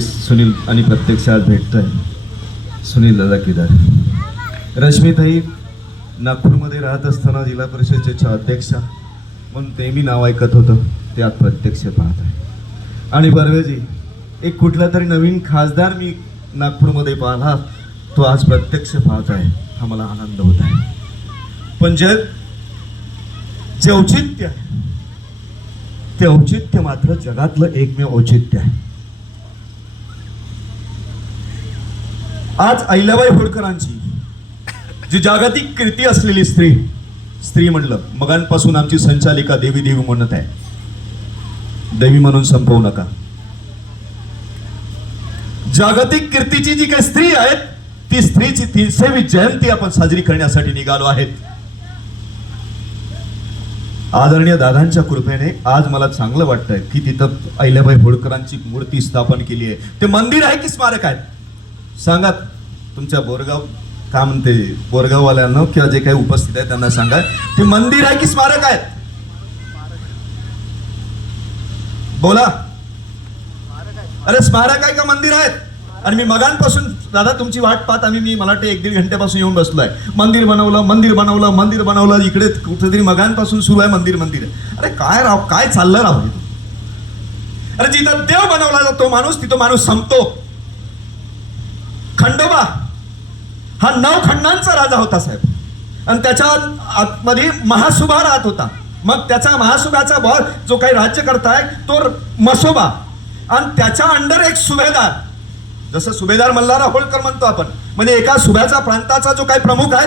सुनील आणि प्रत्यक्षात भेटतोय. सुनील दादा केदार. रश्मीताई नागपूरमध्ये राहत असताना जिल्हा परिषदेच्या अध्यक्षा. म्हणून मी नाव ऐकत होतं. ते आज प्रत्यक्ष पाहत आहे. आणि बर्वेजी एक कुठला तरी नवीन खासदार मी नागपूरमध्ये पाहिला. तो आज प्रत्यक्ष पाहत आहे. हा मला आनंद होत आहे. पण जग जे औचित्य आहे ते औचित्य मात्र जगातलं एकमेव औचित्य आहे. आज अहिल्याबाई होळकरांची जी जागतिक कीर्ती असलेली स्त्री स्त्री म्हणलं मगांपासून आमची संचालिका देवी देवी म्हणत आहे. देवी म्हणून संपवू नका. जागतिक कीर्तीची जी काही स्त्री आहेत ती स्त्रीची तीनशेवी जयंती आपण साजरी करण्यासाठी निघालो आहेत. आदरणीय दादांच्या कृपेने आज मला चांगलं वाटतंय की तिथं अहिल्याबाई होळकरांची मूर्ती स्थापन केली आहे. ते मंदिर आहे की स्मारक आहे? सांगा तुमच्या बोरगाव काय म्हणते बोरगाववाल्यांना किंवा जे काही उपस्थित आहे त्यांना सांगा. ते मंदिर आहे की स्मारक आहे? बोला. अरे स्मारक आहे का मंदिर आहेत आणि मी मगांपासून दादा तुमची वाट पाहत आम्ही मी मला वाटतं एक दीड घंट्यापासून येऊन बसलो आहे मंदिर बनवलं मंदिर बनवलं मंदिर बनवलं इकडे कुठेतरी मगांपासून सुरू आहे मंदिर मंदिर. अरे काय राव काय चाललं राव अरे जिथं देव बनवला जातो माणूस तिथं माणूस संपतो. खंडोबा. हा नऊ खंडांचा राजा होता साहेब. आणि त्याच्या आतमध्ये महासुभा राहत होता. मग त्याचा महासुभाचा बॉल जो काही राज्य करताय तो मसोबा. आणि त्याच्या अंडर एक सुभेदार. जसं सुभेदार मल्हारा होळकर म्हणतो आपण. म्हणजे एका सुभ्याचा प्रांताचा जो काही प्रमुख आहे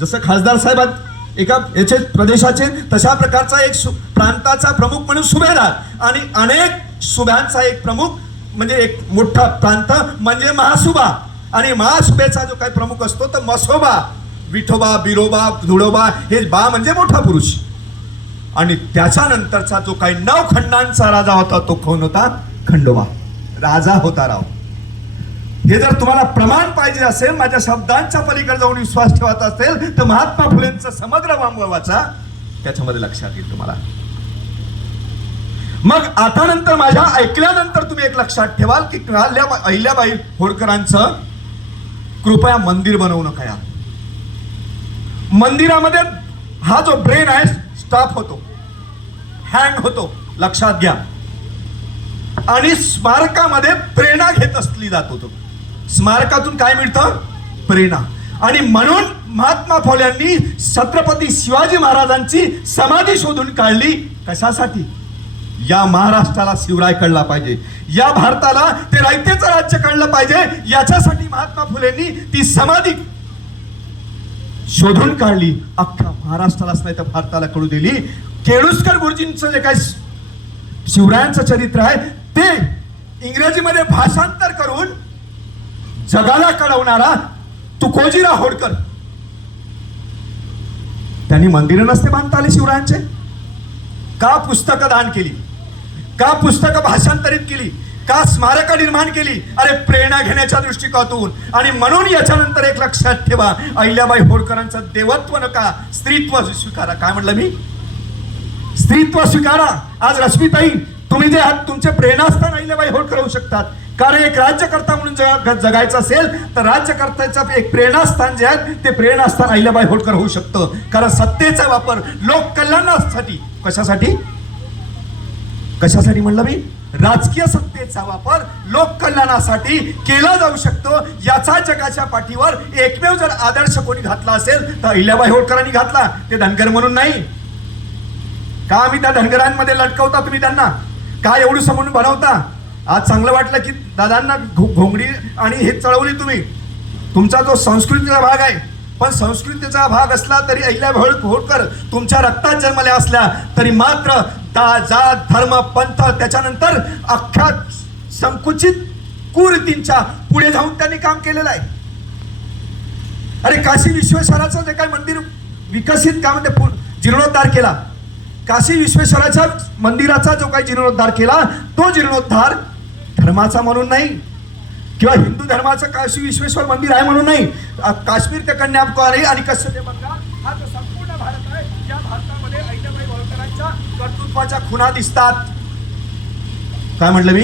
जसं खासदार साहेब आहेत, एका याचे प्रदेशाचे तशा प्रकारचा एक सु- प्रांताचा प्रमुख म्हणून सुभेदार. आणि अनेक सुभ्यांचा एक प्रमुख म्हणजे एक मोठा प्रांत म्हणजे महासुभा. आणि महासुभेचा जो काही प्रमुख असतो तर मसोबा विठोबा बिरोबा धुळोबा हे बा म्हणजे मोठा पुरुष. आणि त्याच्यानंतरचा जो काही नऊ खंडांचा राजा होता तो कोण होता? खंडोबा. राजा होता राव. हे जर तुम्हाला प्रमाण पाहिजे असेल माझ्या शब्दांच्या पलीकडे जाऊन विश्वास ठेवत असेल तर महात्मा फुलेंचा समग्र वामवाचा वाचा. त्याच्यामध्ये लक्षात येईल तुम्हाला. मग आता नंतर माझ्या ऐकल्यानंतर तुम्ही एक लक्षात ठेवाल की अहिल्याबाई अहिल्याबाई होळकरांचं कृपया मंदिर बनवू नका या. मंदिरामध्ये हा जो ब्रेन आहे स्टॉप होतो. हँग होतो. लक्षात घ्या. आणि स्मारकामध्ये प्रेरणा घेत असली जात होतो. स्मारकातून काय मिळतं? प्रेरणा. आणि म्हणून महात्मा फुल्यांनी छत्रपती शिवाजी महाराजांची समाधी शोधून काढली. कशासाठी? या महाराष्ट्राला शिवराय कळला पाहिजे. या भारताला ते रायतेचं राज्य कळलं पाहिजे. याच्यासाठी महात्मा फुलेंनी ती समाधी शोधून काढली. अख्ख्या महाराष्ट्रालाच नाही तर भारताला कळू दिली. केळुसकर गुरुजींचं जे काही शिवरायांचं चरित्र आहे ते इंग्रजीमध्ये भाषांतर करून जगाला कळवणारा तुकोजीराव होडकर त्यांनी मंदिरं नसते बांधता आले शिवरायांचे? का पुस्तकं दान केली? का पुस्तकं भाषांतरित केली? का स्मारकं निर्माण केली? अरे प्रेरणा घेण्याच्या दृष्टिकोनातून. आणि म्हणून याच्यानंतर एक लक्षात ठेवा अहिल्याबाई होळकरांचं देवत्व नका स्त्रीत्व स्वीकारा. काय म्हटलं मी? स्त्रीत्व स्वीकारा. आज रश्मीताई तुम्ही जे आहात तुमचे प्रेरणास्थान अहिल्याबाई होळकर होऊ शकतात. कारण एक राज्यकर्ता म्हणून जग जगायचं असेल तर राज्यकर्त्याचं एक प्रेरणास्थान जे आहे ते प्रेरणास्थान अहिल्याबाई होळकर होऊ शकतं. कारण सत्तेचा वापर लोककल्याणासाठी. कशासाठी? कशासाठी म्हणलं मी? राजकीय सत्तेचा वापर लोककल्याणासाठी केला जाऊ शकतो. याचा जगाच्या पाठीवर एकमेव जर आदर्श कोणी घातला असेल तर अहिल्याबाई होळकरांनी घातला. ते धनगर म्हणून नाही. का आम्ही त्या धनगरांमध्ये लटकवता तुम्ही त्यांना? का एवढं समोरून बनवता आज चांगलं वाटलं की दादांना घो- घोंगडी आणि हे चळवली तुम्ही. तुमचा जो संस्कृतीचा भाग आहे पण संस्कृतीचा भाग असला तरी अहिल्या होळकर तुमच्या रक्तात जन्मल्या असल्या तरी मात्र दा जात धर्म पंथ त्याच्यानंतर अख्ख्या संकुचित कुरीतींच्या पुढे जाऊन त्यांनी काम केलेलं आहे. अरे काशी विश्वेश्वराचं जे काही मंदिर विकसित काय म्हणते जीर्णोद्धार केला. काशी विश्वेश्वराच्या मंदिराचा जो काही जीर्णोद्धार केला तो जीर्णोद्धार धर्माचा म्हणून नाही. किंवा हिंदू धर्माचं काशी विश्वेश्वर मंदिर आहे म्हणून नाही. काश्मीर ते कन्याकुमारी आणि कश्य ते बंगाल हा जो संपूर्ण भारत आहे या भारतामध्ये अहिल्याबाई होळकरांच्या खुणा दिसतात. काय म्हटलं मी?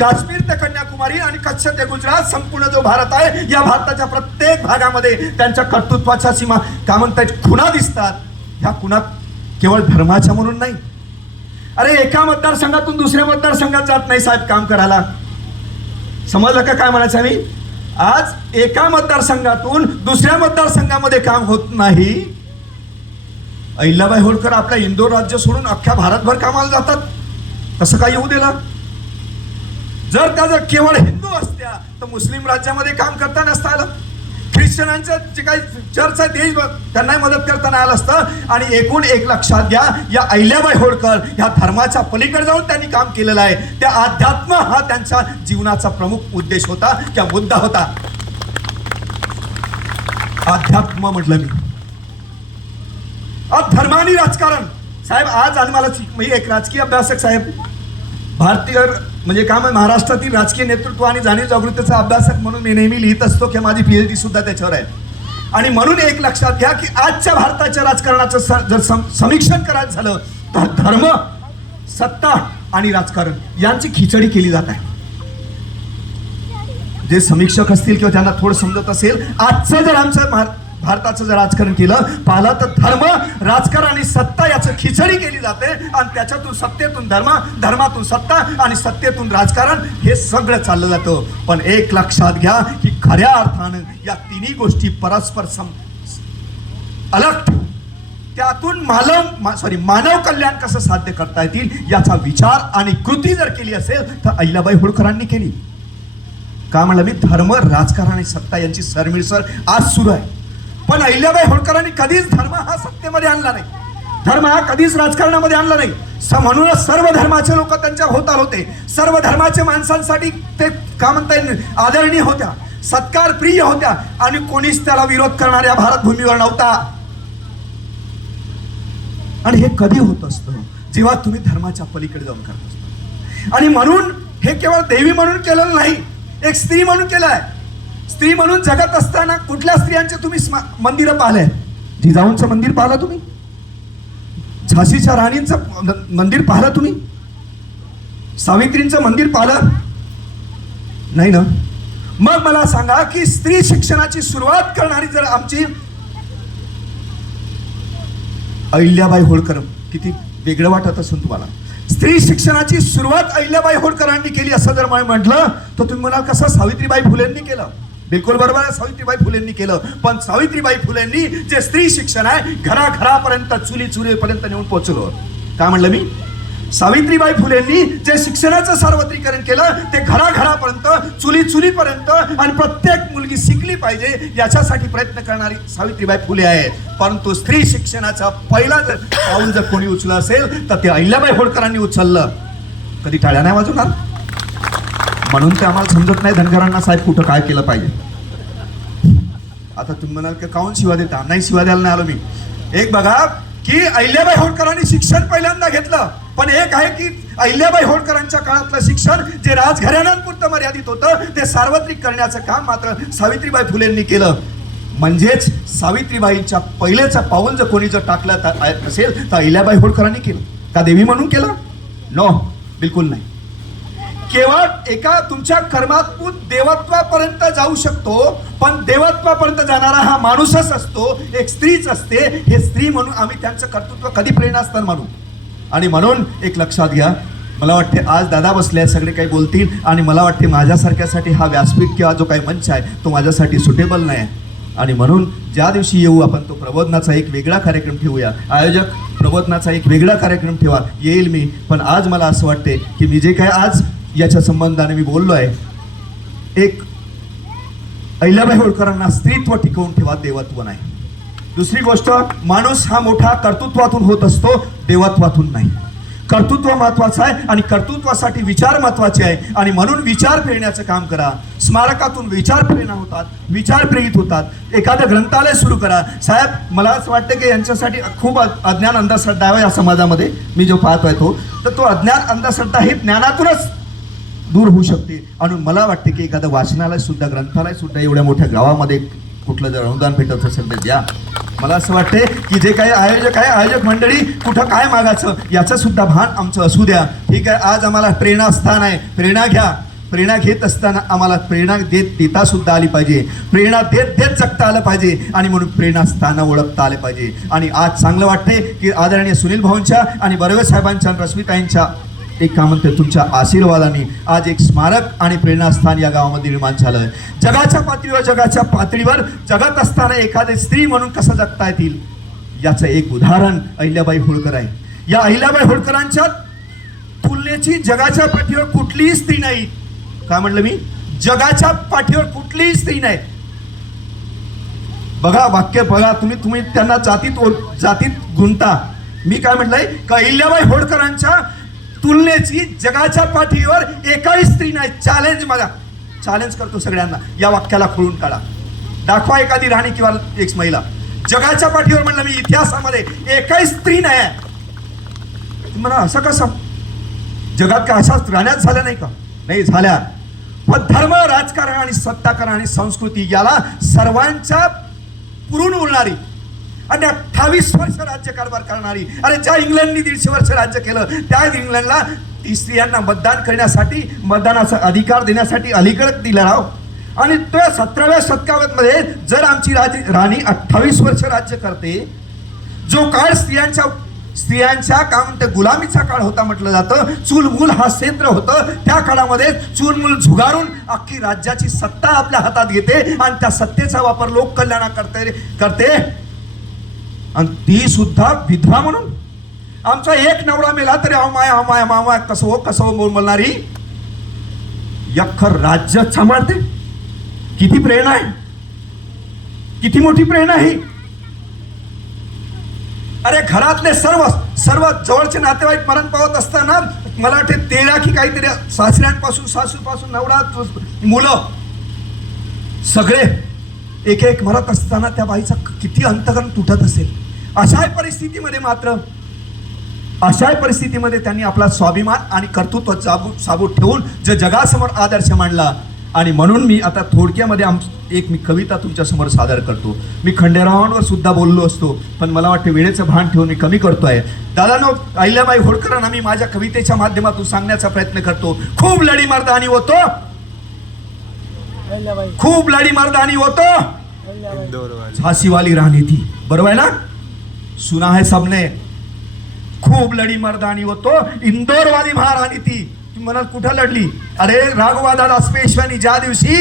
काश्मीर ते कन्याकुमारी आणि कच्छ ते गुजरात संपूर्ण जो भारत आहे या भारताच्या प्रत्येक भागामध्ये त्यांच्या कर्तृत्वाच्या सीमा. काय म्हणतात खुणा दिसतात. ह्या खुणा केवळ धर्माच्या म्हणून नाही. अरे एका मतदारसंघातून दुसऱ्या मतदारसंघात जात नाही साहेब काम करायला. समजलं का काय म्हणायचं मी? आज एका मतदारसंघातून दुसऱ्या मतदारसंघामध्ये काम होत नाही. अहिल्याबाई होळकर आपल्या इंदोर राज्य सोडून अख्ख्या भारतभर कामाला जातात. तसं काय येऊ दिला. जर त्या जर केवळ हिंदू असत्या तर मुस्लिम राज्यामध्ये काम करता नसता आलं ख्रिश्चनांचं जे काही चर्च आहे तेही त्यांनाही मदत करताना आलं असतं. आणि एकूण एक लक्षात घ्या या अहिल्याबाई होळकर ह्या धर्माच्या पलीकडे जाऊन त्यांनी काम केलेलं आहे. त्या अध्यात्म हा त्यांच्या जीवनाचा प्रमुख उद्देश होता किंवा मुद्दा होता. अध्यात्म म्हटलं मी. आज धर्म आणि राजकारण। साहेब आज आणि मला मी एक राजकीय अभ्यासक साहेब भारतीय म्हणजे काय म्हणतात, महाराष्ट्रातील राजकीय नेतृत्व आणि जाणीव जागृतीचा अभ्यासक म्हणून मी नेहमी लिहित असतो की माझी पीएचडी सुद्धा त्याच्यावर आहे. आणि म्हणून एक लक्षात घ्या की आजच्या भारताच्या राजकारणाचं जर सम- समीक्षण करायचं झालं तर धर्म सत्ता आणि राजकारण यांची खिचडी केली जात आहे. जे समीक्षक असतील किंवा त्यांना थोडं समजत असेल आजचं जर आमचं भार- भारताचं जर राजकारण केलं पाहिलं तर धर्म राजकारण आणि सत्ता याचं खिचडी केली जाते. आणि त्याच्यातून सत्तेतून धर्म धर्मातून सत्ता आणि सत्तेतून राजकारण हे सगळं चाललं जातं. पण एक लक्षात घ्या की खऱ्या अर्थानं या तिन्ही गोष्टी परस्पर सम अलग त्यातून मानव सॉरी मानव कल्याण कसं साध्य करता येतील याचा विचार आणि कृती जर केली असेल तर अहिल्याबाई होळकरांनी केली. का म्हणलं मी? धर्म राजकारण आणि सत्ता यांची सरमिळसर आज सुरू आहे. पण अहिल्याबाई होळकरांनी कधीच धर्म हा सत्तेमध्ये आणला नाही. धर्म हा कधीच राजकारणामध्ये आणला नाही. स म्हणूनच सर्व धर्माचे लोक त्यांच्या होताल होते. सर्व धर्माच्या माणसांसाठी ते का म्हणता येईल? आदरणीय होत्या. सत्कार प्रिय होत्या. आणि कोणीच त्याला विरोध करणाऱ्या भारत भूमीवर नव्हता. आणि हे कधी होत असतं? जेव्हा तुम्ही धर्माच्या पलीकडे जाऊन करत असता. आणि म्हणून हे केवळ देवी म्हणून केलेलं नाही. एक स्त्री म्हणून केलं आहे स्त्री म्हणून जगत असताना कुठल्या स्त्रियांचे तुम्ही स्मा- मंदिरं पाहिले जिजाऊंचं मंदिर पाहिलं तुम्ही? झाशीच्या राणींचं मंदिर पाहिलं तुम्ही? सावित्रींचं मंदिर पाहिलं? नाही ना? मग मला सांगा की स्त्री शिक्षणाची सुरुवात करणारी जर आमची अहिल्याबाई होळकर किती वेगळं वाटत असून तुम्हाला. स्त्री शिक्षणाची सुरुवात अहिल्याबाई होळकरांनी केली असं जर म्हटलं तर तुम्ही म्हणाल कसं सावित्रीबाई फुलेंनी केलं? बिलकुल बरोबर आहे सावित्रीबाई फुलेंनी केलं. पण सावित्रीबाई फुलेंनी जे स्त्री शिक्षण आहे घराघरापर्यंत चुली चुलीपर्यंत नेऊन पोहोचलो. काय म्हणलं मी? सावित्रीबाई फुलेंनी जे शिक्षणाचं सार्वत्रिकरण केलं ते घराघरापर्यंत चुली चुलीपर्यंत आणि प्रत्येक मुलगी शिकली पाहिजे याच्यासाठी प्रयत्न करणारी सावित्रीबाई फुले आहेत. परंतु स्त्री शिक्षणाचा पहिला जर पाऊल जर कोणी उचललं असेल तर ते अहिल्याबाई होळकरांनी उचललं. कधी टाळ्या नाही वाजवणार? म्हणून ते आम्हाला समजत नाही धनगरांना साहेब कुठं काय केलं पाहिजे. आता तुम्ही म्हणाल की काऊन शिवा देता? नाही शिवा द्यायला नाही आलो मी. एक बघा की अहिल्याबाई होळकरांनी शिक्षण पहिल्यांदा घेतलं पण एक आहे की अहिल्याबाई होळकरांच्या काळातलं शिक्षण जे राजघराण्यांपुरतं मर्यादित होतं ते सार्वत्रिक करण्याचं काम मात्र सावित्रीबाई फुलेंनी केलं. म्हणजेच सावित्रीबाईंच्या पहिलेचा पाऊल जर कोणी जर टाकलं असेल तर अहिल्याबाई होळकरांनी केलं. का देवी म्हणून केलं? नो बिलकुल नाही. केवळ एका तुमच्या कर्मातून देवत्वापर्यंत जाऊ शकतो पण देवत्वापर्यंत जाणारा हा माणूसच असतो एक स्त्रीच असते. हे स्त्री म्हणून आम्ही त्यांचं कर्तृत्व कधी प्रेरणास्थान मानू? आणि म्हणून एक लक्षात घ्या मला वाटते आज दादा बसले सगळे काही बोलतील आणि मला वाटते माझ्यासारख्यासाठी हा व्यासपीठ किंवा जो काही मंच आहे तो माझ्यासाठी सुटेबल नाही. आहे आणि म्हणून ज्या दिवशी येऊ आपण तो प्रबोधनाचा एक वेगळा कार्यक्रम ठेवूया. आयोजक प्रबोधनाचा एक वेगळा कार्यक्रम ठेवा. येईल मी. पण आज मला असं वाटते की मी जे काय आज याच्या संबंधाने मी बोललो आहे. एक अहिल्याबाई होळकरांना स्त्रीत्व टिकवून ठेवा देवत्व नाही. दुसरी गोष्ट माणूस हा मोठा कर्तृत्वातून होत असतो देवत्वातून नाही. कर्तृत्व महत्वाचं आहे आणि कर्तृत्वासाठी विचार महत्त्वाचे आहे. आणि म्हणून विचार प्रेरण्याचं काम करा. स्मारकातून विचार प्रेरणा होतात विचार प्रेरित होतात. एखादं ग्रंथालय सुरू करा. साहेब मला असं वाटतं की यांच्यासाठी खूप अज्ञान अंधश्रद्धा आहे या समाजामध्ये. मी जो पाहतोय तो. तर तो अज्ञान अंधश्रद्धा ही ज्ञानातूनच दूर होऊ शकते. आणि मला वाटते की एखादं वाचनालय सुद्धा ग्रंथालय सुद्धा एवढ्या मोठ्या गावामध्ये कुठलं जर अनुदान भेटत असेल तर द्या. मला असं वाटते की जे काही आयोजक आहे आयोजक मंडळी कुठं काय मागायचं याचं सुद्धा भान आमचं असू द्या. ठीक आहे आज आम्हाला प्रेरणास्थान आहे. प्रेरणा घ्या. प्रेरणा घेत असताना आम्हाला प्रेरणा देत देता सुद्धा आली पाहिजे. प्रेरणा देत देत जगता आलं पाहिजे. आणि म्हणून प्रेरणास्थानं ओळखता आले पाहिजे. आणि आज चांगलं वाटते की आदरणीय सुनील भाऊंच्या आणि बरवे साहेबांच्या आणि रश्मिताईंच्या एक काय म्हणते तुमच्या आशीर्वादाने आज एक स्मारक आणि प्रेरणास्थान या गावामध्ये निर्माण झालं जगाच्या पातळीवर जगाच्या पातळीवर जगत असताना एखादी स्त्री म्हणून कसं जगता येतील? याचं एक उदाहरण अहिल्याबाई होळकर आहे. या अहिल्याबाई होळकरांच्या तुलनेची जगाच्या पाठीवर कुठलीही स्त्री नाही. काय म्हणलं मी? जगाच्या पाठीवर कुठलीही स्त्री नाही. बघा वाक्य बघा तुम्ही तुम्ही त्यांना जातीत जातीत गुंता. मी काय म्हटलंय? का अहिल्याबाई होळकरांच्या तुलनेची जगाच्या पाठीवर एकाही स्त्री नाही. चॅलेंज मला चॅलेंज करतो सगळ्यांना. या वाक्याला खोळून काढा. दाखवा एखादी राणी किंवा एक महिला. जगाच्या पाठीवर म्हणलं मी इतिहासामध्ये एकाही स्त्री नाही म्हणा असं कसं? जगात का अशाच राण्यात झाल्या नाही का? नाही झाल्या. पण धर्म राजकारण आणि सत्ताकारण आणि संस्कृती याला सर्वांच्या पुरून उरणारी आणि अठ्ठावीस वर्ष राज्यकारभार करणारी अरे ज्या इंग्लंडनी दीडशे वर्ष राज्य केलं त्या इंग्लंडला स्त्रियांना मतदान करण्यासाठी मतदानाचा अधिकार देण्यासाठी अलीकडे दिला राव. आणि त्या सतराव्या शतकामध्ये जर आमची राज राणी अठ्ठावीस वर्ष राज्य करते जो काळ स्त्रियांच्या स्त्रियांच्या काय म्हणते गुलामीचा काळ होता म्हटलं जातं चूलमूल हा क्षेत्र होतं त्या काळामध्ये चूलमूल झुगारून अख्खी राज्याची सत्ता आपल्या हातात घेते आणि त्या सत्तेचा वापर लोककल्याणा करते करते. आणि ती सुद्धा विधवा म्हणून. आमचा एक नवरा मेला तरी अमाय अमाय मामाय कसं हो कसं हो म्हणून बोलणारी यखर राज्य सांभाळते. किती प्रेरणा आहे. किती मोठी प्रेरणा आहे अरे घरातले सर्व सर्व जवळचे नातेवाईक मरण पावत असताना मला वाटते तेरा की काहीतरी सासऱ्यांपासून सासूपासून नवरा मुलं सगळे एक एक मरत असताना त्या बाईचा किती अंतकरण तुटत असेल. अशा परिस्थितीमध्ये मात्र अशा परिस्थितीमध्ये त्यांनी आपला स्वाभिमान आणि कर्तृत्व जाबू साबूत ठेवून जे जगासमोर आदर्श मांडला. आणि म्हणून मी आता थोडक्यामध्ये आम एक मी कविता तुमच्यासमोर सादर करतो. मी खंडेरावांवर सुद्धा बोललो असतो पण मला वाटते वेळेचं भान ठेवून मी कमी करतोय. दादानो अहिल्याबाई होळकरांना मी माझ्या कवितेच्या माध्यमातून सांगण्याचा प्रयत्न करतो. खूप लढी मर्दानी होतो खूप लढी मर्दानी होतो झांसीवाली राणी थी बरोबर है ना? सुना है सबने। खूप लढी मर्दानी होतो इंदोरवाली महाराणी ती म्हणाल कुठं लढली अरे राघवादादा पेशव्यांनी ज्या दिवशी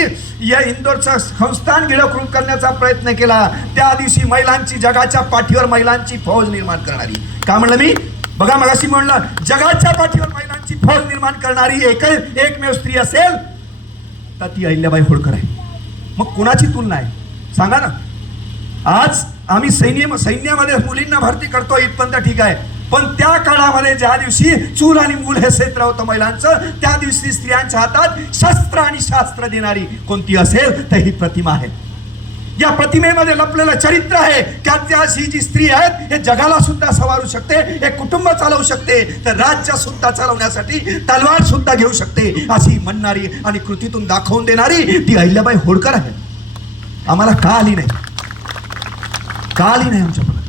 या इंदोरचं संस्थान गिळकृत करण्याचा प्रयत्न केला त्या दिवशी महिलांची जगाच्या पाठीवर महिलांची फौज निर्माण करणारी. का म्हणलं मी? बघा मगाशी म्हणलं जगाच्या पाठीवर महिलांची फौज निर्माण करणारी एक एकमेव स्त्री असेल तर ती अहिल्याबाई होळकर आहे. मग कुणाची तुलना आहे? सांगा ना. आज आम्ही सैन्य सैन्यामध्ये मुलींना भरती करतो इथपर्यंत ठीक आहे. पण त्या काळामध्ये ज्या दिवशी चूल आणि मूल हे क्षेत्र होतं महिलांचं त्या दिवशी स्त्रियांच्या हातात शस्त्र आणि शास्त्र देणारी कोणती असेल तर ही प्रतिमा आहे. या प्रतिमेमध्ये लपलेलं चरित्र आहे की त्याशी जी स्त्री आहेत हे जगाला सुद्धा सवारू शकते हे कुटुंब चालवू शकते तर राज्य सुद्धा चालवण्यासाठी तलवार सुद्धा घेऊ शकते अशी म्हणणारी आणि कृतीतून दाखवून देणारी ती अहिल्याबाई होडकर आहे. आम्हाला का आली नाही? का नाही आमच्या मनात.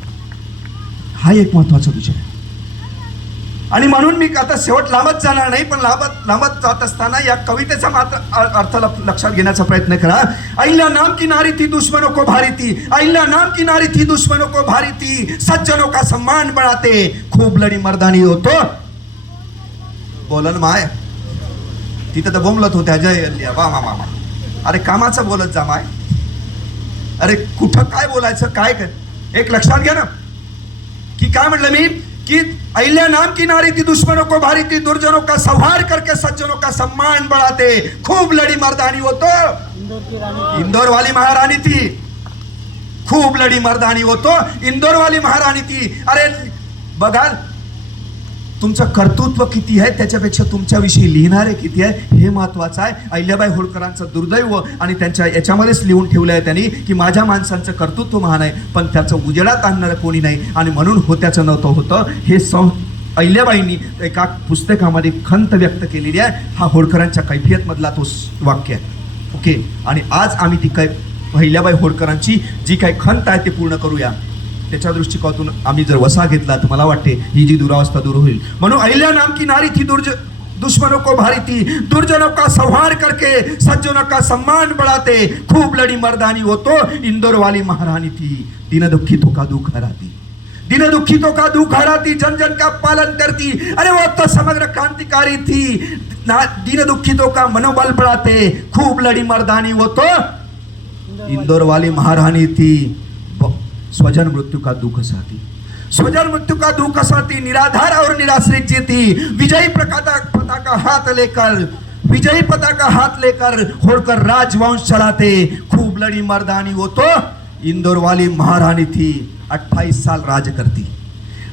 हा एक महत्त्वाचा विषय आहे. आणि म्हणून मी आता शेवट लांबत जाणार नाही पण लांबत लांबत जात असताना या कवितेचा मात्र अर्थ लक्षात घेण्याचा प्रयत्न करा. अहिल्या नाम की नारी थी दुश्मनों को भारी थी अहिल्या नाम की नारी थी दुश्मनों को भारी थी सज्जनों का सम्मान बढ़ाते. खूप लढी मर्दानी होतो. बोलन माय. तिथं तर बोंबलत होत्या जय अल्ल्या वा वा वा. अरे कामाचं बोलत जा माय. अरे कुठं काय बोलायचं काय कर? एक लक्षात घ्या ना. की काय म्हटलं मी? कि अहिल्या नाम की नारी थी दुश्मनों को भारी थी दुर्जनों का संहार करके सज्जनों का सम्मान बढ़ाते. खूप लड़ी मर्दानी होतो इंदौर वाली महारानी थी. खूप लढी मर्दानी होतो इंदौर वाली महाराणी ती अरे बघा तुमचं कर्तृत्व किती आहे त्याच्यापेक्षा तुमच्याविषयी लिहिणारे किती आहे हे महत्वाचं आहे. अहिल्याबाई होळकरांचं दुर्दैव आणि त्यांच्या याच्यामध्येच लिहून ठेवलं आहे त्यांनी की माझ्या माणसांचं कर्तृत्व महान आहे पण त्याचं उजेडात आणणारं कोणी नाही. आणि म्हणून होत्याचं नव्हतं होतं. हे सं अहिल्याबाईंनी एका पुस्तकामध्ये खंत व्यक्त केलेली आहे. हा होळकरांच्या कैफियतमधला तो वाक्य आहे. ओके? आणि आज आम्ही ती कै अहिल्याबाई होळकरांची जी काही खंत आहे ती पूर्ण करूया. त्याच्या दृष्टिकोनातून आम्ही जर वसा घेतला तर मला वाटते ही जी दुरावस्था दूर होईल. म्हणून अहिल्या नाम की नारी थी दुर्ज दुश्मनों को भारी थी. दुर्जनों का संहार करके सज्जनों का सम्मान बढ़ाते. खूब लड़ी मर्दानी वो तो इंदौर वाली महारानी थी. दीन दुखितों का दुख हराती. दीन दुखितों का दुख हराती जन जन का पालन करती. अरे वो तो समग्र क्रांतिकारी थी. दीन दुखितों का मनोबल बढ़ाते. खूब लड़ी मर्दानी वो तो इंदौर वाली महारानी थी. स्वजन मृत्यु का दुख सहती स्वजन मृत्यु का दुख सहती निराधार और निराश्रित जी थी विजयी पताका पताका हाथ लेकर विजयी पताका हाथ लेकर होड़कर राजवंश चलाते। खूब लड़ी मर्दानी वो तो इंदौर वाली महारानी थी। 28 साल राज करती।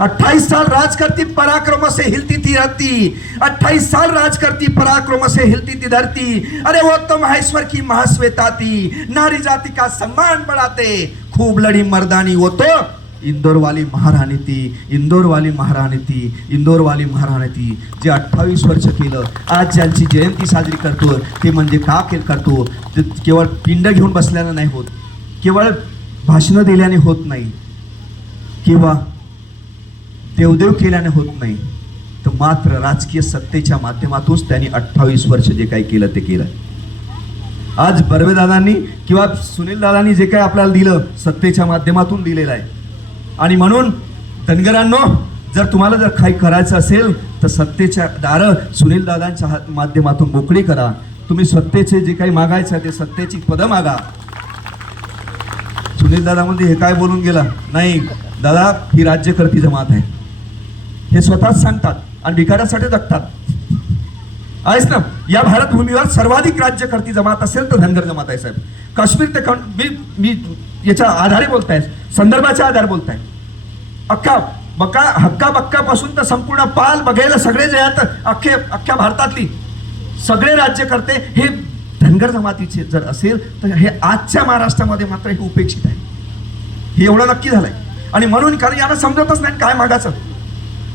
28 साल राज करती पराक्रम से हिलती थी धरती. 28 साल राज करती पराक्रम से हिलती थी धरती. अरे वो तो महेश्वर की महाश्वेता थी नारी जाति का सम्मान बढ़ाते. खूब लड़ी मर्दानी वो तो इंदौर वाली महाराणी ती. इंदौर वाली महाराणी ती. इंदौर वाली महाराणी ती. जे अठ्ठावीस वर्ष केलं आज ज्यांची जयंती साजरी करतो ते म्हणजे का केल करतो? ते केवळ पिंड घेऊन बसल्यानं नाही होत. केवळ भाषणं दिल्याने होत नाही. किंवा देवदेव केल्याने होत नाही. तर मात्र राजकीय सत्तेच्या माध्यमातूनच त्यांनी अठ्ठावीस वर्ष जे काही केलं ते केलं. आज बर्वेदादांनी किंवा सुनील दादांनी जे काही आपल्याला दिलं सत्तेच्या माध्यमातून दिलेलं आहे. आणि म्हणून धनगरांनो जर तुम्हाला जर काही करायचं असेल तर सत्तेच्या दारं सुनील दादांच्या हात- माध्यमातून मोकळी करा. तुम्ही सत्तेचे जे काही मागायचं आहे ते सत्तेची पदं मागा. सुनील दादा म्हणजे हे काय बोलून गेला? नाही दादा ही राज्यकर्ती जमात आहे. हे स्वतःच सांगतात आणि भिकाऱ्यासाठी जगतात. आहेस ना? या भारत भूमीवर सर्वाधिक राज्यकर्ती जमात असेल तर धनगर जमात आहे साहेब. काश्मीर ते कं- मी मी याच्या आधारे बोलताय संदर्भाच्या आधारे बोलताय अख्खा बक्का हक्का बक्कापासून तर संपूर्ण पाल बघायला सगळे जे आहेत अख्खे अख्ख्या भारतातली सगळे राज्य करते हे धनगर जमातीचे जर असेल तर हे आजच्या महाराष्ट्रामध्ये मात्र हे उपेक्षित आहे. हे एवढं नक्की झालंय. आणि म्हणून कारण यांना समजतच नाही काय मागायचं.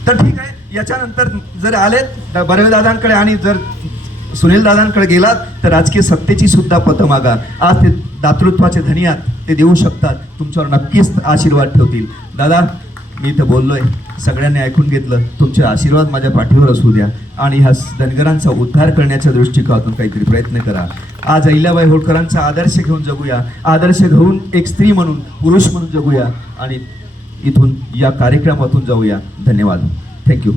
तर ठीक आहे याच्यानंतर जर आलेत बर्वे दादांकडे आणि जर सुनील दादांकडे गेलात तर राजकीय सत्तेची सुद्धा पतं मागा. आज ते दातृत्वाचे धनियात ते देऊ शकतात तुमच्यावर नक्कीच आशीर्वाद ठेवतील. दादा मी इथं बोललोय सगळ्यांनी ऐकून घेतलं तुमचे आशीर्वाद माझ्या पाठीवर असू द्या. आणि ह्या धनगरांचा उद्धार करण्याच्या दृष्टिकोनातून काहीतरी प्रयत्न करा. आज अहिल्याबाई होळकरांचा आदर्श घेऊन जगूया. आदर्श घेऊन एक स्त्री म्हणून पुरुष म्हणून जगूया. आणि इथून या कार्यक्रमातून जाऊया. धन्यवाद. थँक्यू